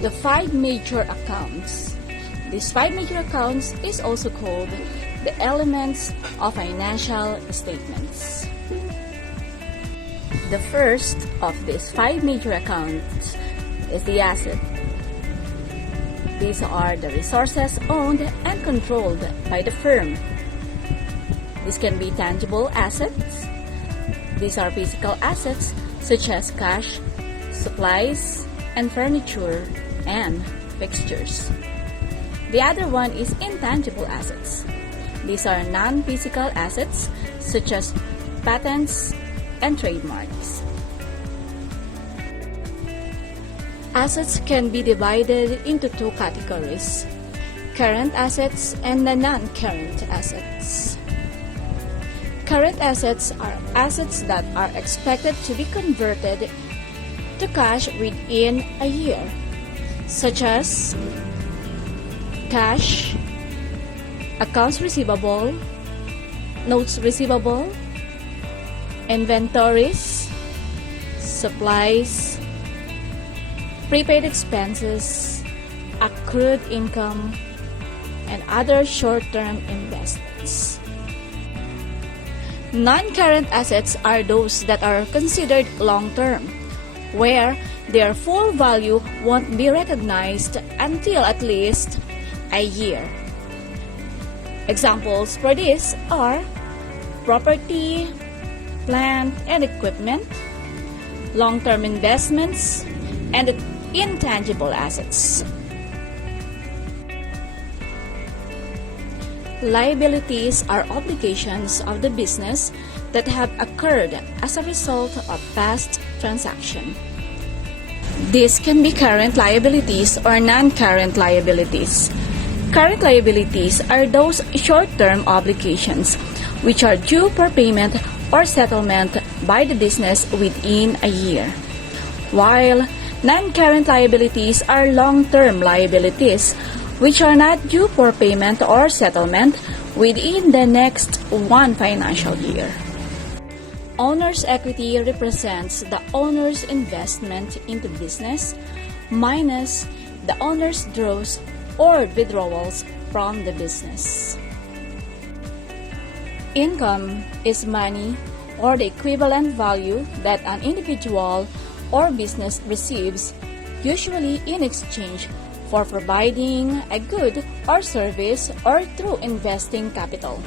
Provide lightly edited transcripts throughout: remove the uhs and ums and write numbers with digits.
the five major accounts. These five major accounts is also called the elements of financial statements. The first of these five major accounts is the asset. These are the resources owned and controlled by the firm. These can be tangible assets. These are physical assets such as cash, supplies, and furniture, and fixtures. The other one is intangible assets. These are non-physical assets such as patents and trademarks. Assets can be divided into two categories: current assets and the non-current assets. Current assets are assets that are expected to be converted to cash within a year, such as cash, accounts receivable, notes receivable, inventories, supplies, prepaid expenses, accrued income, and other short-term investments. Non-current assets are those that are considered long-term, where their full value won't be recognized until at least a year. Examples for this are property, plant and equipment, long-term investments, and intangible assets. Liabilities are obligations of the business that have occurred as a result of past transaction. These can be current liabilities or non-current liabilities. Current liabilities are those short-term obligations which are due for payment or settlement by the business within a year, while non-current liabilities are long-term liabilities which are not due for payment or settlement within the next one financial year. Owner's equity represents the owner's investment into business minus the owner's draws or withdrawals from the business. Income is money or the equivalent value that an individual or business receives, usually in exchange for providing a good or service or through investing capital.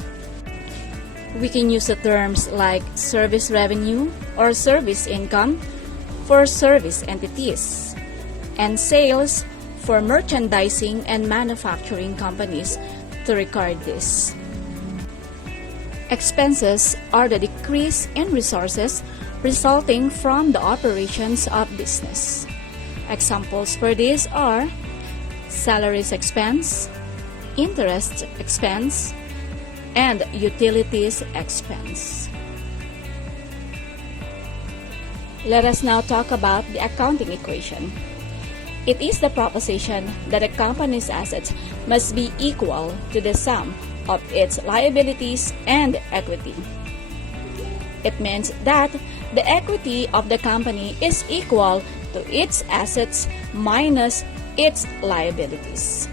We can use the terms like service revenue or service income for service entities, and sales for merchandising and manufacturing companies to record this. Expenses are the decrease in resources resulting from the operations of business. Examples for this are salaries expense, interest expense, and utilities expense. Let us now talk about the accounting equation. It is the proposition that a company's assets must be equal to the sum of its liabilities and equity. It means that the equity of the company is equal to its assets minus its liabilities.